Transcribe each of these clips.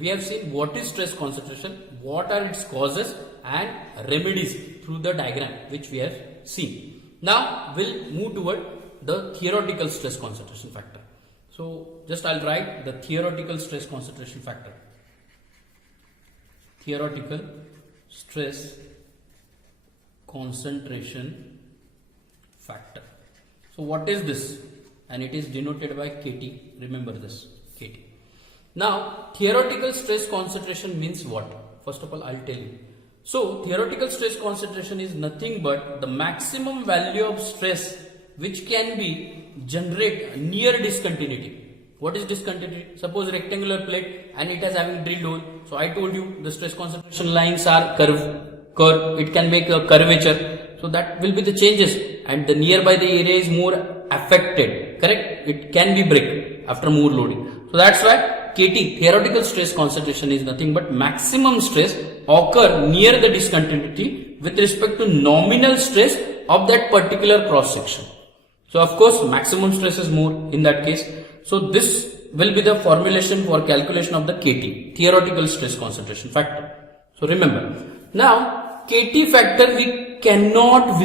We have seen what is stress concentration, what are its causes and remedies through the diagram which we have seen. Now we'll move toward the theoretical stress concentration factor. So just I'll write the theoretical stress concentration factor. Theoretical stress concentration factor. So what is this? And it is denoted by KT. Remember this, KT. Now theoretical stress concentration means what? First of all, I'll tell you. So theoretical stress concentration is nothing but the maximum value of stress which can be generated near discontinuity. What is discontinuity? Suppose rectangular plate and it has having drilled hole. So I told you the stress concentration lines are curve. It can make a curvature. So that will be the changes, and the nearby the area is more affected. Correct? It can be break after more loading. So that's why KT, theoretical stress concentration, is nothing but maximum stress occur near the discontinuity with respect to nominal stress of that particular cross section. So of course maximum stress is more in that case. So this will be the formulation for calculation of the KT, theoretical stress concentration factor. So remember, now KT factor it cannot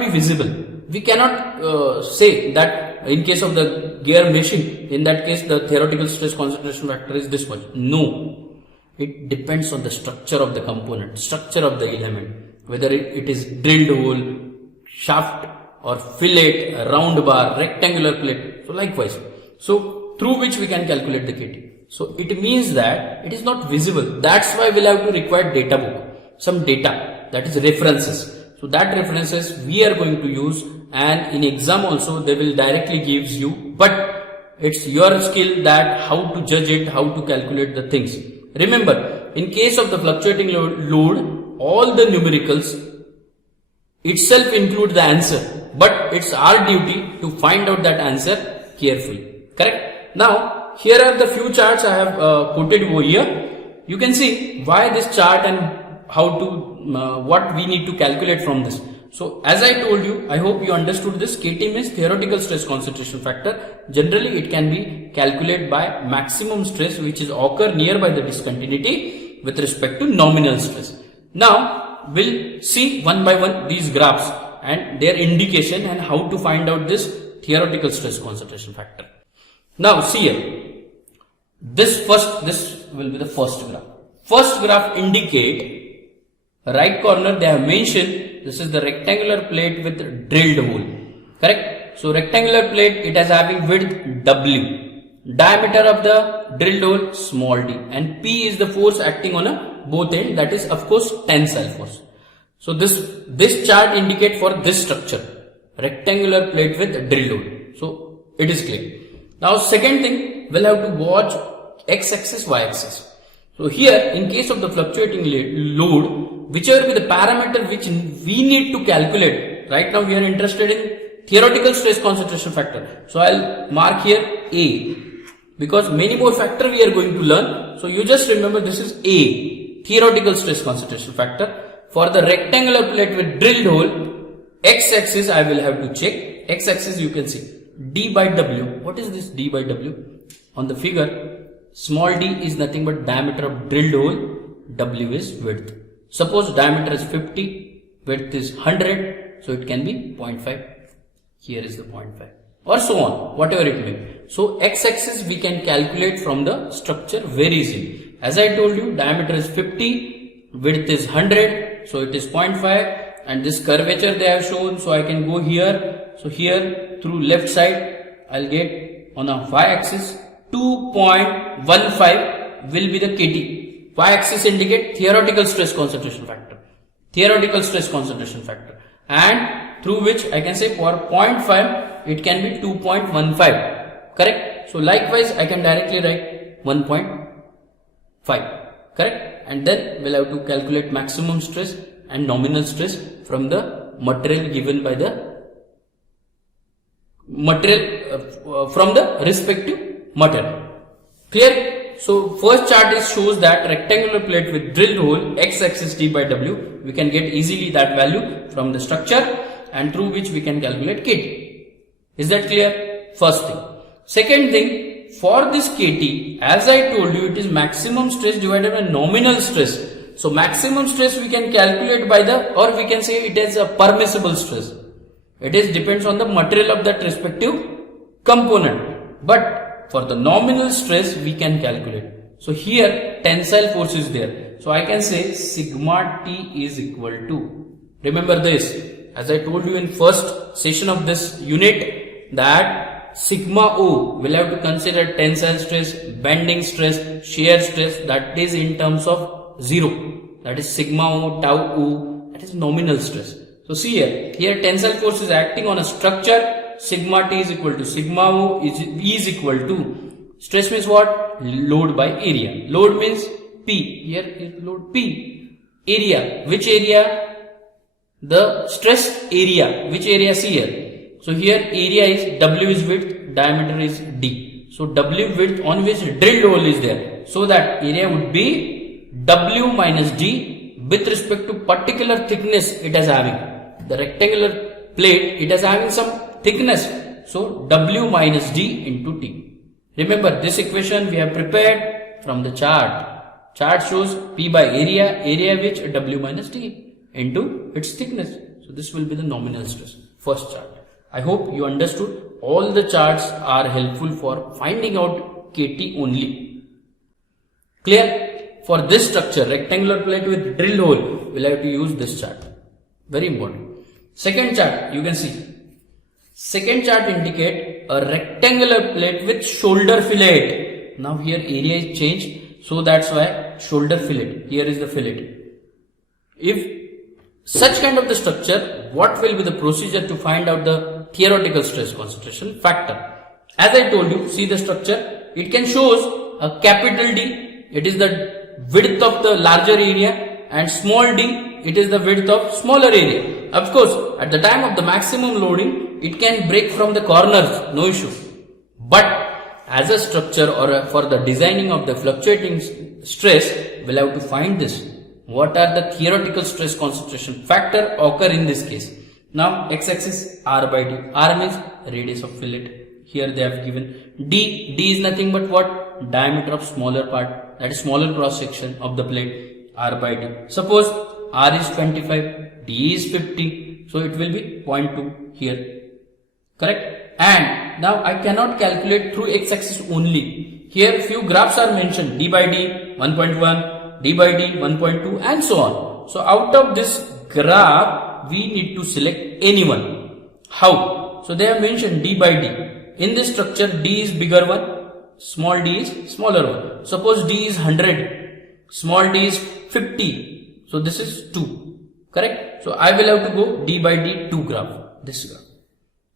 be visible. We cannot say that in case of the gear machine, in that case the theoretical stress concentration factor is this much. No, it depends on the structure of the component, structure of the element, whether it is drilled hole, shaft or fillet, round bar, rectangular plate. So likewise, so through which we can calculate the KT. So it means that it is not visible. That's why we'll have to require data book, some data, that is references. So that references we are going to use, and in exam also they will directly gives you, but it's your skill that how to judge it, how to calculate the things. Remember, in case of the fluctuating load, all the numericals itself include the answer, but it's our duty to find out that answer carefully. Correct? Now here are the few charts I have quoted over here. You can see why this chart and how to what we need to calculate from this. So as I told you, I hope you understood this. KT means theoretical stress concentration factor. Generally it can be calculated by maximum stress which is occur nearby the discontinuity with respect to nominal stress. Now we'll see one by one these graphs and their indication and how to find out this theoretical stress concentration factor. Now see here, this will be the first graph. First graph indicate right corner they have mentioned this is the rectangular plate with drilled hole. Correct? So rectangular plate, it has having width W, diameter of the drilled hole small d, and P is the force acting on a both end, that is of course tensile force. So this chart indicate for this structure, rectangular plate with drilled hole. So it is clear. Now second thing, we'll have to watch x-axis, y-axis. So here in case of the fluctuating load, whichever be the parameter which we need to calculate, right now we are interested in theoretical stress concentration factor. So I'll mark here A, because many more factor we are going to learn. So you just remember this is A, theoretical stress concentration factor. For the rectangular plate with drilled hole, x-axis I will have to check. X-axis you can see D by W. What is this D by W? On the figure, small d is nothing but diameter of drilled hole, W is width. Suppose diameter is 50, width is 100, so it can be 0.5. Here is the 0.5 or so on, whatever it may be. So x-axis we can calculate from the structure very easily. As I told you, diameter is 50, width is 100, so it is 0.5, and this curvature they have shown, so I can go here. So here through left side I'll get on a y-axis 2.15 will be the KT. Y-axis indicate theoretical stress concentration factor. Theoretical stress concentration factor. And through which I can say for 0.5 it can be 2.15. Correct? So likewise I can directly write 1.5. Correct? And then we'll have to calculate maximum stress and nominal stress from the material given by the material from the respective material. Clear? So first chart shows that rectangular plate with drilled hole, x-axis D by W. We can get easily that value from the structure, and through which we can calculate KT. Is that clear? First thing. Second thing, for this KT, as I told you, it is maximum stress divided by nominal stress. So maximum stress we can calculate by the, or we can say it is a permissible stress. It is depends on the material of that respective component. But for the nominal stress we can calculate. So here tensile force is there. So I can say sigma T is equal to, remember this, as I told you in first session of this unit, that sigma O will have to consider tensile stress, bending stress, shear stress, that is in terms of 0. That is sigma O, tau O, that is nominal stress. So see here tensile force is acting on a structure, sigma T is equal to sigma O is equal to, stress means what? Load by area. Load means P. Here is load P. Area. Which area? The stress area. Which area? See here. So here area is W is width, diameter is D. So W width on which drilled hole is there. So that area would be W minus D with respect to particular thickness it is having. The rectangular plate, it is having some thickness. So W minus D into T. Remember this equation we have prepared from the chart. Chart shows P by area which W minus T into its thickness. So this will be the nominal stress. First chart. I hope you understood. All the charts are helpful for finding out KT only. Clear? For this structure, rectangular plate with drilled hole, we'll have to use this chart. Very important. Second chart, you can see. Second chart indicate a rectangular plate with shoulder fillet. Now here area is changed, so that's why shoulder fillet. Here is the fillet. If such kind of the structure, what will be the procedure to find out the theoretical stress concentration factor? As I told you, see the structure. It can shows a capital D. It is the width of the larger area, and small d, it is the width of smaller area. Of course, at the time of the maximum loading, it can break from the corners, no issue. But as a structure or for the designing of the fluctuating stress, we'll have to find this. What are the theoretical stress concentration factor occur in this case? Now x-axis R by D. R means radius of fillet. Here they have given D. D is nothing but what? Diameter of smaller part, that is smaller cross section of the plate, R by D. Suppose R is 25, D is 50, so it will be 0.2 here. Correct? And now I cannot calculate through x-axis only. Here few graphs are mentioned, D by D 1.1, D by D 1.2 and so on. So out of this graph, we need to select any one. How? So they have mentioned D by D. In this structure, D is bigger one, small d is smaller one. Suppose D is 100, small d is 50. So this is 2. Correct? So I will have to go D by D 2 graph. This graph.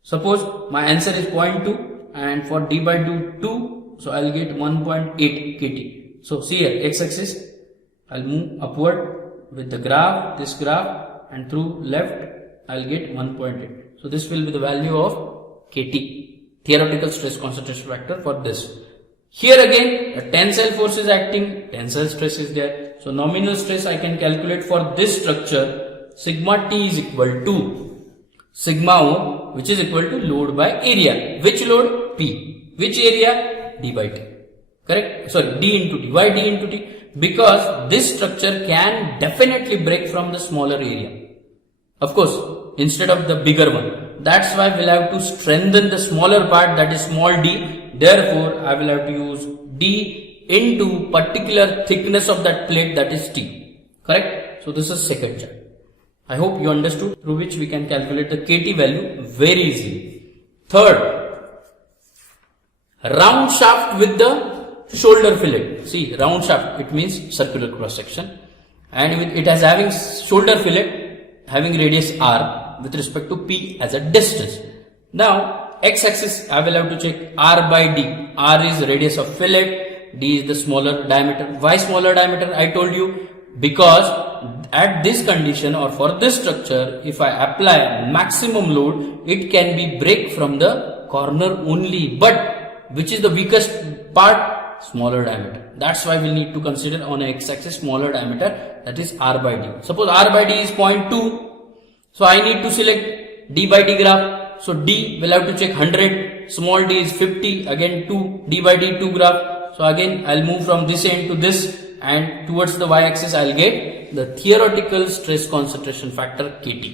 Suppose my answer is 0.2 and for D by D 2, so I will get 1.8 kT. So see here, x-axis, I will move upward with the graph, this graph, and through left, I will get 1.8. So this will be the value of kT, theoretical stress concentration factor for this. Here again, a tensile force is acting, tensile stress is there. So nominal stress I can calculate for this structure, sigma T is equal to sigma O, which is equal to load by area. Which load? P. Which area? D by T. Correct? Sorry, D into T. Why D into T? Because this structure can definitely break from the smaller area. Of course, instead of the bigger one. That's why we'll have to strengthen the smaller part, that is small d. Therefore, I will have to use D into particular thickness of that plate, that is T. Correct? So this is second chart. I hope you understood, through which we can calculate the KT value very easily. Third, round shaft with the shoulder fillet. See, round shaft, it means circular cross section, and it has having shoulder fillet having radius R with respect to P as a distance. Now x-axis I will have to check R by D. R is radius of fillet, D is the smaller diameter. Why smaller diameter? I told you, because at this condition or for this structure, if I apply maximum load, it can be break from the corner only. But which is the weakest part? Smaller diameter. That's why we need to consider on a x-axis smaller diameter, that is R by D. Suppose R by D is 0.2. So I need to select D by D graph. So D will have to check 100, small d is 50, again 2, d by d 2 graph. So again I'll move from this end to this, and towards the y-axis I'll get the theoretical stress concentration factor Kt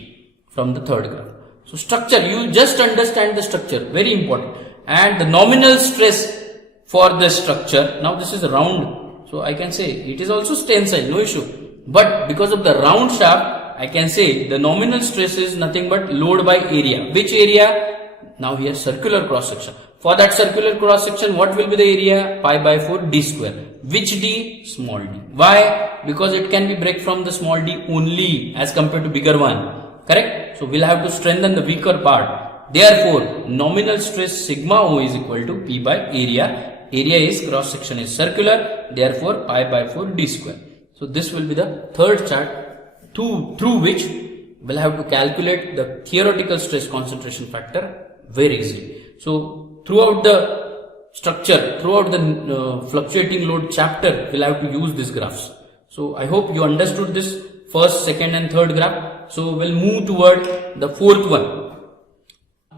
from the third graph. So structure, you just understand the structure, very important. And the nominal stress for this structure, now this is round, so I can say it is also tensile, no issue. But because of the round shaft, I can say the nominal stress is nothing but load by area. Which area? Now here circular cross section. For that circular cross section, what will be the area? Pi by 4 d square. Which d? Small d. Why? Because it can be break from the small d only as compared to bigger one. Correct? So we'll have to strengthen the weaker part. Therefore, nominal stress sigma O is equal to P by area. Area is cross section is circular. Therefore, pi by 4 d square. So this will be the third chart through which we'll have to calculate the theoretical stress concentration factor very easily. So throughout the structure, throughout the fluctuating load chapter, we'll have to use these graphs. So I hope you understood this first, second and third graph. So we'll move toward the fourth one.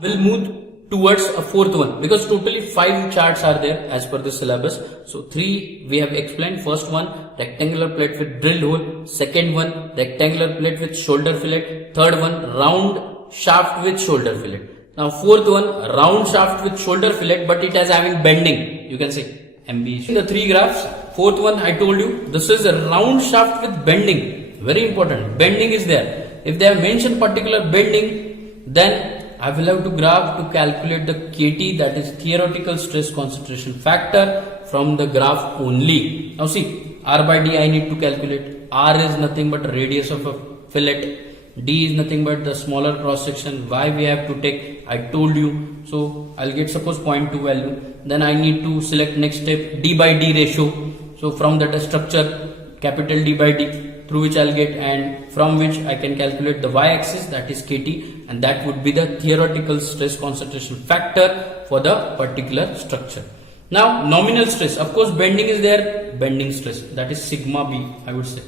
We'll move towards a fourth one because totally 5 charts are there as per the syllabus. So 3 we have explained. First one, rectangular plate with drilled hole. Second one, rectangular plate with shoulder fillet. Third one, round shaft with shoulder fillet. Now fourth one, round shaft with shoulder fillet, but it is having bending. You can say MB. In the 3 graphs, fourth one I told you, this is a round shaft with bending. Very important. Bending is there. If they have mentioned particular bending, then I will have to graph to calculate the Kt, that is theoretical stress concentration factor, from the graph only. Now see, R by D I need to calculate. R is nothing but radius of a fillet. D is nothing but the smaller cross section. Y we have to take, I told you. So I'll get suppose 0.2 value. Then I need to select next step D by D ratio. So from that structure, capital D by D, through which I'll get, and from which I can calculate the y-axis, that is Kt, and that would be the theoretical stress concentration factor for the particular structure. Now nominal stress, of course bending is there, bending stress, that is sigma b, I would say.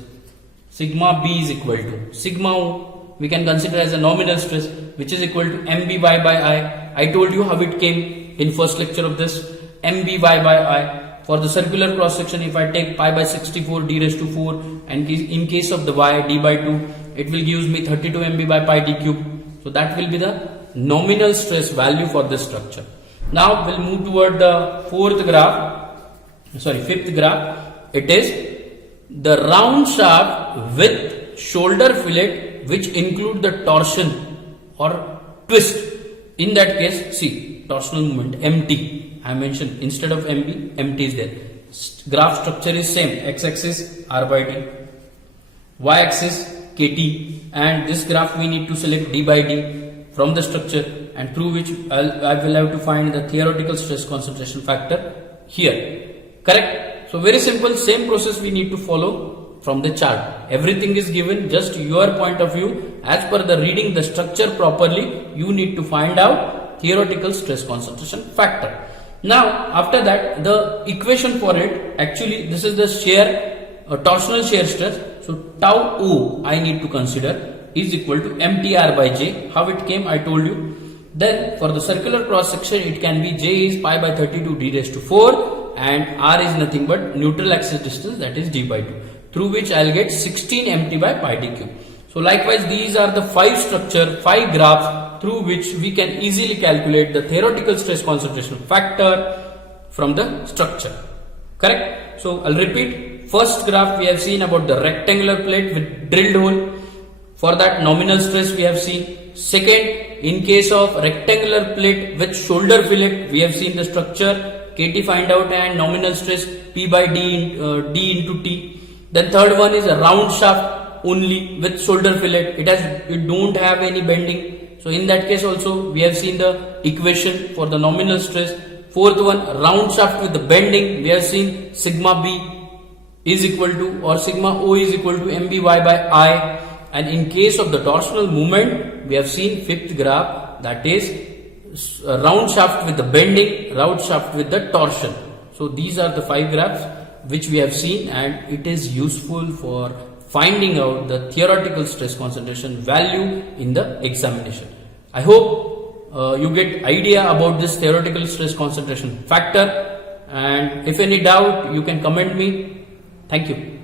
Sigma b is equal to sigma O, we can consider as a nominal stress, which is equal to mby by I. I told you how it came in first lecture of this, mby by I. For the circular cross section, if I take pi by 64 d raised to 4, and in case of the y, d by 2, it will give me 32 mb by pi d cube. So that will be the nominal stress value for this structure. Now we'll move toward the fifth graph. It is the round shaft with shoulder fillet, which include the torsion or twist. In that case, see, torsional moment, MT. I mentioned instead of MB, MT is there. Graph structure is same. X-axis R by D, Y-axis Kt, and this graph we need to select D by D from the structure, and through which I will have to find the theoretical stress concentration factor here. Correct? So very simple, same process we need to follow from the chart. Everything is given, just your point of view. As per the reading the structure properly, you need to find out theoretical stress concentration factor. Now after that, the equation for it, actually this is the shear, torsional shear stress. So tau O I need to consider is equal to MTR by J. How it came I told you. Then for the circular cross section, it can be J is pi by 32 d raised to 4, and R is nothing but neutral axis distance, that is d by 2, through which I'll get 16 mt by pi d cube. So likewise, these are the 5 graphs through which we can easily calculate the theoretical stress concentration factor from the structure. Correct? So I'll repeat. First graph we have seen about the rectangular plate with drilled hole. For that, nominal stress we have seen. Second, in case of rectangular plate with shoulder fillet, we have seen the structure, Kt find out, and nominal stress P by D, D into T. Then third one is a round shaft only with shoulder fillet. It don't have any bending. So in that case also we have seen the equation for the nominal stress. Fourth one, round shaft with the bending. We have seen sigma B is equal to, or sigma O is equal to Mby by I. And in case of the torsional movement, we have seen fifth graph, that is round shaft with the bending, round shaft with the torsion. So these are the 5 graphs which we have seen, and it is useful for finding out the theoretical stress concentration value in the examination. I hope you get idea about this theoretical stress concentration factor, and if any doubt you can comment me. Thank you.